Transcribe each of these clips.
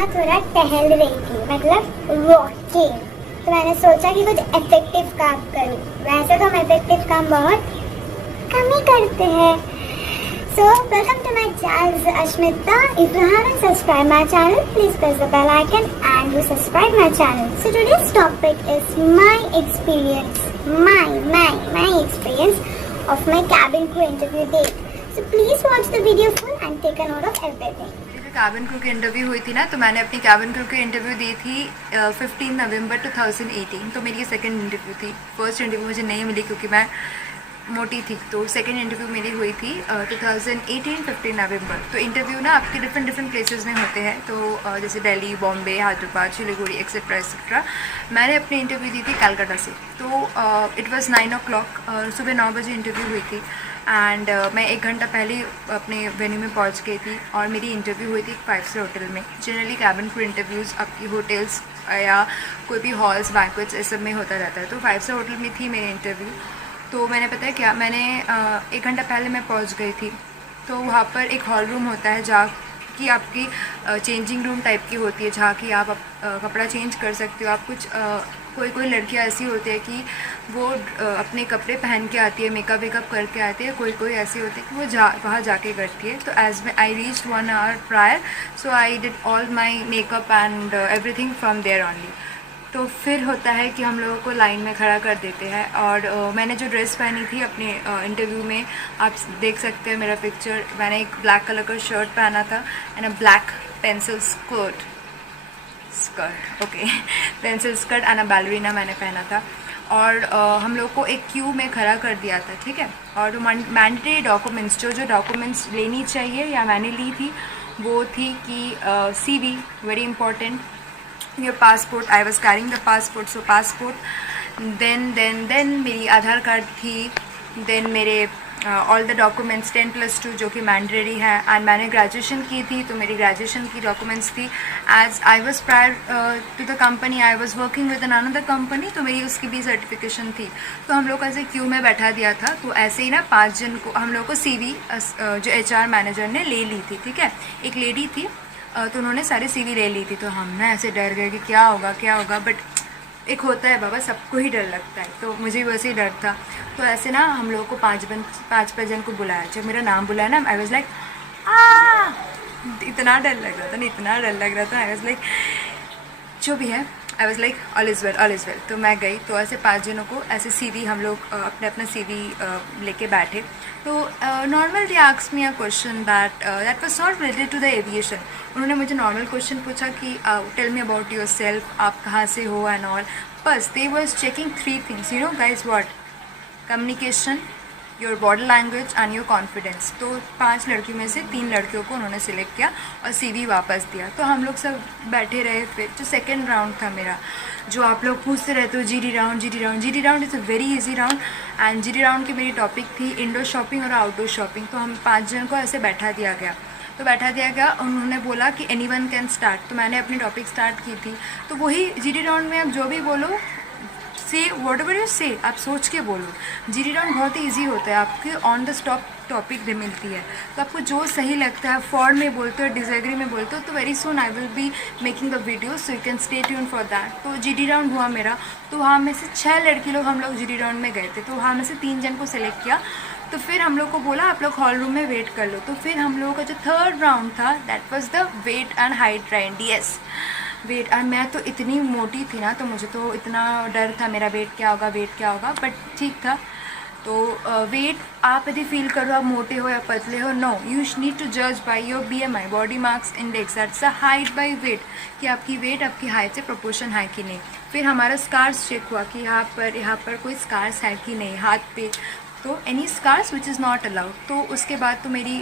ना थोड़ा टहल रही थी, मतलब वॉकिंग। तो मैंने सोचा कि कुछ इफेक्टिव काम करूँ। वैसे तो हम इफेक्टिव काम बहुत कम ही करते हैं। So, welcome to my channel, this is Ashmita. If you haven't subscribed my channel, please press the bell icon and do subscribe my channel. So today's topic is my experience, my experience of my cabin crew interview date. So please watch the video full and take a note of everything. जो cabin crew की interview हुई थी ना, तो मैंने अपनी cabin crew की interview दी थी 15 नवंबर 2018। तो मेरी ये सेकंड इंटरव्यू थी। फर्स्ट इंटरव्यू मुझे नहीं मिली क्योंकि मैं मोटी थी। तो सेकंड इंटरव्यू मेरी हुई थी 2018 15 नवंबर। तो इंटरव्यू ना आपके डिफरेंट प्लेसेस में होते हैं। तो जैसे दिल्ली, बॉम्बे, हैदराबाद, सिलीगुड़ी एक्सेट्रा एक्सेट्रा। मैंने अपनी इंटरव्यू दी थी कलकत्ता से। तो इट वाज 9 o'clock, सुबह 9 बजे इंटरव्यू हुई थी। एंड मैं 1 घंटा पहले अपने वेन्यू में पहुंच गई थी और मेरी इंटरव्यू हुई थी 5 स्टार होटल में। जनरली कैबिन क्रू इंटरव्यूज़ आपकी होटल्स या कोई भी हॉल्स, बैंक्वेट्स इस सब में होता रहता है। तो 5 स्टार होटल में थी मेरी इंटरव्यू। तो मैंने पता है क्या, मैंने 1 घंटा पहले मैं पहुंच गई थी। तो वहाँ पर एक हॉल रूम होता है जहाँ की आपकी चेंजिंग रूम टाइप की होती है, जहाँ की आप कपड़ा चेंज कर सकते हो। आप कुछ कोई लड़कियाँ ऐसी होती है कि वो अपने कपड़े पहन के आती है, मेकअप वेकअप करके आती है। कोई ऐसी होती है कि वो वहाँ जाके करती है। तो as I reached 1 hour prior, so I did all my makeup and everything from there only. तो फिर होता है कि हम लोगों को लाइन में खड़ा कर देते हैं। और मैंने जो ड्रेस पहनी थी अपने इंटरव्यू में, आप देख सकते हैं मेरा पिक्चर। मैंने एक ब्लैक कलर का शर्ट पहना था and a black pencil skirt okay pencil skirt and a ballerina मैंने पहना था। और हम लोग को एक क्यू में खड़ा कर दिया था, ठीक है। और मैंडेटरी डॉक्यूमेंट्स, जो डॉक्यूमेंट्स लेनी चाहिए या मैंने ली थी, वो थी कि CV, very important, your passport. I was carrying the passport, so passport, then मेरी आधार कार्ड थी, then मेरे ऑल द डॉक्यूमेंट्स 10+2 जो कि मैंडेटरी है। एंड मैंने ग्रेजुएशन की थी, तो मेरी ग्रेजुएशन की डॉक्यूमेंट्स थी। As I was prior to the company, I was working with an another company, तो मेरी उसकी भी सर्टिफिकेशन थी। तो हम लोग ऐसे क्यू में बैठा दिया था। तो ऐसे ही ना 5 जन को हम लोग को CV जो HR मैनेजर ने ले ली थी, ठीक है। एक लेडी थी, तो उन्होंने सारे CV ले ली थी। तो हम ना ऐसे डर गए कि क्या होगा। बट एक होता है बाबा, सबको ही डर लगता है, तो मुझे भी वैसे ही डर था। तो ऐसे ना हम लोगों को 5 जन को बुलाया। जब मेरा नाम बुलाया ना, आई वॉज लाइक इतना डर लग रहा था। आई वॉज लाइक जो भी है, I was like all is well. तो मैं गई। तो ऐसे 5 जनों को ऐसे CV हम लोग अपना CV लेके बैठे। तो normal they asked me a question that was not related to the aviation. उन्होंने मुझे नॉर्मल क्वेश्चन पूछा कि tell me about yourself, आप कहाँ से हो एंड ऑल। बस they was checking 3 things, you know guys what, communication, your body language and your confidence. तो 5 लड़कियों में से 3 लड़कियों को उन्होंने सिलेक्ट किया और CV वापस दिया। तो हम लोग सब बैठे रहे। फिर जो सेकेंड राउंड था मेरा, जो आप लोग पूछते रहते हो GD round is a very easy round. And GD round की मेरी टॉपिक थी इंडोर शॉपिंग और आउटडोर शॉपिंग। तो हम 5 जन को ऐसे बैठा दिया गया। उन्होंने बोला कि एनीवन कैन स्टार्ट। तो मैंने अपनी टॉपिक स्टार्ट की थी। तो वही GD राउंड में आप जो भी बोलो, से वॉट एवर यू से, आप सोच के बोलो। GD राउंड बहुत ही ईजी होता है, आपके ऑन द स्टॉप टॉपिक मिलती है। तो आपको जो सही लगता है, फॉर में बोलते हो, डिसएग्री में बोलते हो, तो very soon I will be making the video, so you can stay tune for that. तो GD राउंड हुआ मेरा। तो वहाँ में से 6 लड़की लोग हम लोग GD राउंड में गए थे। तो वहाँ में से 3 जन को सिलेक्ट किया। तो फिर हम लोग को बोला आप लोग हॉल रूम में वेट कर लो। तो फिर हम लोगों का जो थर्ड राउंड था, that was the weight and height round. Yes, weight. और मैं तो इतनी मोटी थी ना, तो मुझे तो इतना डर था मेरा वेट क्या होगा, बट ठीक था। तो वेट आप यदि फील करो आप मोटे हो या पतले हो, नो, यू नीड टू जज by your BMI, body mass index, that's a height by weight, कि आपकी वेट आपकी हाइट से प्रोपोर्शन है कि नहीं। फिर हमारा स्कार्स चेक हुआ कि यहाँ पर कोई स्कार्स है कि नहीं हाथ पे। तो any scars which is not allowed. तो उसके बाद तो मेरी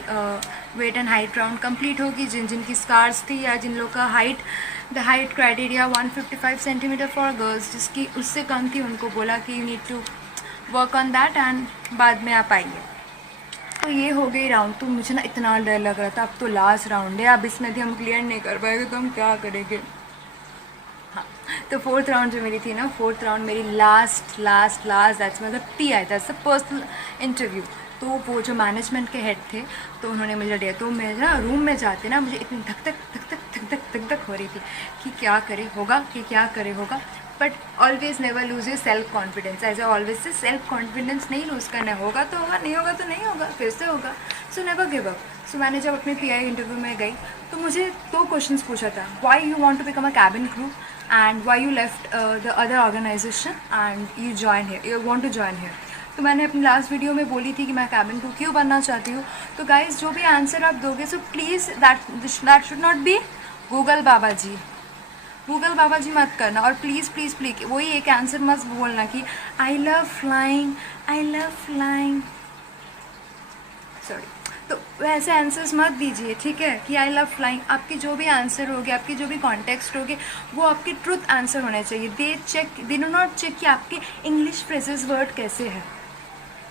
weight and height round complete होगी। जिनकी स्कार्स थी या जिन लोग का the height criteria 155 centimetre for girls, जिसकी उससे कम थी, उनको बोला कि you need to work on that and बाद में आप आइए। तो ये हो गई राउंड। तो मुझे ना इतना डर लग रहा था, अब तो लास्ट राउंड है, अब इसमें भी हम क्लियर नहीं कर पाएंगे तो हम क्या करेंगे। हाँ, तो 4th राउंड जो मेरी थी ना, 4th राउंड मेरी लास्ट दैट्स मतलब PI, that's a personal interview. तो वो जो मैनेजमेंट के हेड थे, तो उन्होंने मुझे दिया। तो मैं ना रूम में जाते ना मुझे इतनी धक धक तक हो रही थी कि क्या करे होगा, कि क्या करे होगा। But always never lose your self confidence. As a always से सेल्फ कॉन्फिडेंस नहीं लूज़ करना, होगा तो होगा, नहीं होगा तो नहीं होगा, फिर से होगा। So never give up. So मैंने जब अपने PI इंटरव्यू में गई तो मुझे 2 क्वेश्चंस पूछा था, why you want to become a cabin crew and why you left the other organisation and you want to join here. तो मैंने अपनी लास्ट वीडियो में बोली थी कि मैं कैबिन क्रू क्यों बनना चाहती हूँ। तो गाइज जो भी आंसर आप दोगे, so please that should not be Google बाबा जी, गूगल बाबा जी मत करना। और प्लीज़ प्लीज़ प्लीज़ वही एक आंसर मत बोलना कि आई लव फ्लाइंग, सॉरी। तो वैसे आंसर्स मत दीजिए, ठीक है, कि आई लव फ्लाइंग। आपके जो भी आंसर होगे, आपके जो भी कॉन्टेक्स्ट होगे, वो आपके ट्रुथ आंसर होने चाहिए। दे डू नॉट चेक कि आपके इंग्लिश फ्रेजेस वर्ड कैसे है,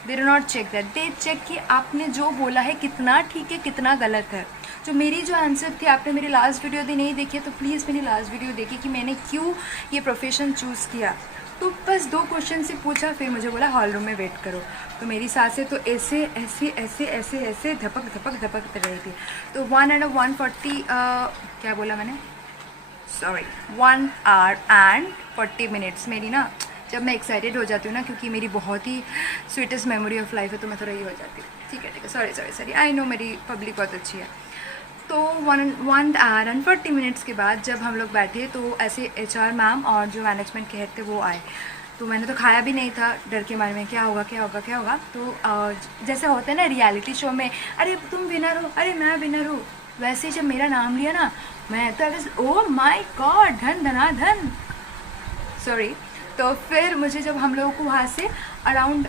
they do not check that. They check कि आपने जो बोला है कितना ठीक है, कितना गलत है। जो मेरी जो आंसर थी, आपने मेरी लास्ट वीडियो यदि नहीं देखी है तो प्लीज़ मेरी लास्ट वीडियो देखिए कि मैंने क्यों ये प्रोफेशन चूज़ किया। तो बस 2 क्वेश्चन से पूछा, फिर मुझे बोला हॉल रूम में वेट करो। तो मेरी सांसें तो ऐसे ऐसे ऐसे ऐसे ऐसे धपक धपक धपक रही थी। तो 140 क्या बोला मैंने, सॉरी 1 hour and 40 minutes मेरी ना, जब मैं एक्साइटेड हो जाती हूँ ना, क्योंकि मेरी बहुत ही स्वीटेस्ट मेमोरी ऑफ लाइफ है, तो मैं थोड़ा ये हो जाती हूँ। ठीक है, सॉरी, आई नो मेरी पब्लिक बहुत अच्छी है। तो 1 hour and 40 minutes के बाद जब हम लोग बैठे तो ऐसे HR मैम और जो मैनेजमेंट के हेड थे वो आए। तो मैंने तो खाया भी नहीं था, डर के मारे में क्या होगा। तो जैसे होता है ना रियलिटी शो में, अरे तुम विनर हो, अरे मैं विनर हूँ, वैसे ही जब मेरा नाम लिया ना, मैं तो ओह माय गॉड, धन धना धन, सॉरी। तो फिर मुझे जब हम लोगों को वहाँ से अराउंड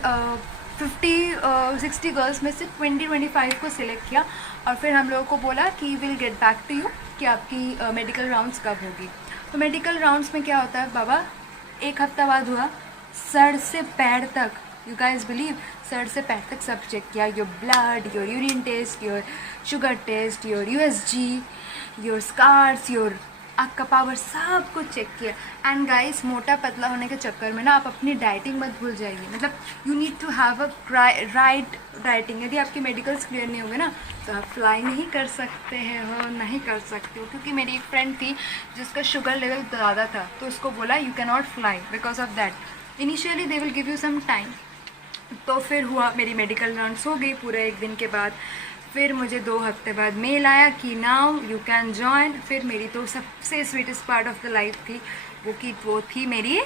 60 गर्ल्स में से 20-25 को सिलेक्ट किया और फिर हम लोगों को बोला कि will get back to you कि आपकी मेडिकल राउंड्स कब होगी। तो मेडिकल राउंड्स में क्या होता है बाबा, 1 हफ्ता बाद हुआ, सर से पैर तक, यू गाइज बिलीव, सर से पैर तक सब चेक किया, your blood, your urine test, your sugar test, your USG, your scars, your आपका पावर, सब कुछ चेक किया। एंड गाइस, मोटा पतला होने के चक्कर में ना आप अपनी डाइटिंग मत भूल जाइए। मतलब you need to have a right dieting. यदि आपकी मेडिकल्स क्लियर नहीं होंगे ना तो आप फ्लाई नहीं कर सकते हो। क्योंकि मेरी एक फ्रेंड थी जिसका शुगर लेवल ज़्यादा था, तो उसको बोला you can not fly because of that. Initially they will give you some time. तो फिर हुआ, मेरी मेडिकल राउंड्स हो गई पूरे 1 दिन के बाद। फिर मुझे 2 हफ्ते बाद मेल आया कि नाउ यू कैन जॉइन। फिर मेरी तो सबसे sweetest part of the life थी वो थी मेरी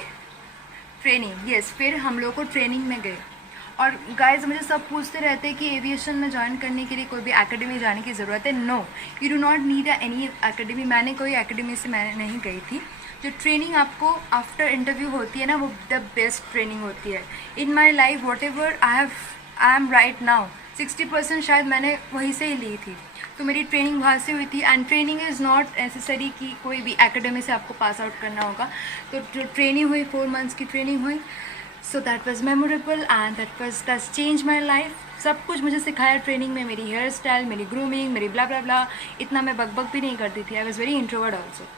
ट्रेनिंग। यस, फिर हम लोग को ट्रेनिंग में गए। और गाइज मुझे सब पूछते रहते हैं कि एविएशन में ज्वाइन करने के लिए कोई भी एकेडमी जाने की ज़रूरत है। No, you do not need any academy. मैंने कोई एकेडमी से मैंने नहीं गई थी। जो ट्रेनिंग आपको आफ्टर इंटरव्यू होती है ना, वो द बेस्ट ट्रेनिंग होती है। In my life whatever I am right now, 60% शायद मैंने वहीं से ही ली थी। तो मेरी ट्रेनिंग वहाँ से हुई थी। And training is not necessary कि कोई भी एकेडमी से आपको पास आउट करना होगा। तो जो ट्रेनिंग हुई, 4 months की ट्रेनिंग हुई, so that was memorable and that change my life. सब कुछ मुझे सिखाया ट्रेनिंग में, मेरी हेयर स्टाइल, मेरी ग्रूमिंग, मेरी ब्ला ब्ला ब्ला। इतना मैं बकबक भी नहीं करती थी। I was very introvert also.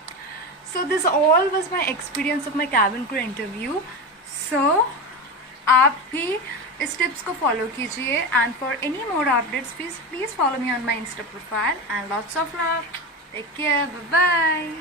So this all was my experience of my cabin crew interview. So आप भी इस टिप्स को फॉलो कीजिए। And for any more updates please follow me on my insta profile and lots of love. Take care, bye bye.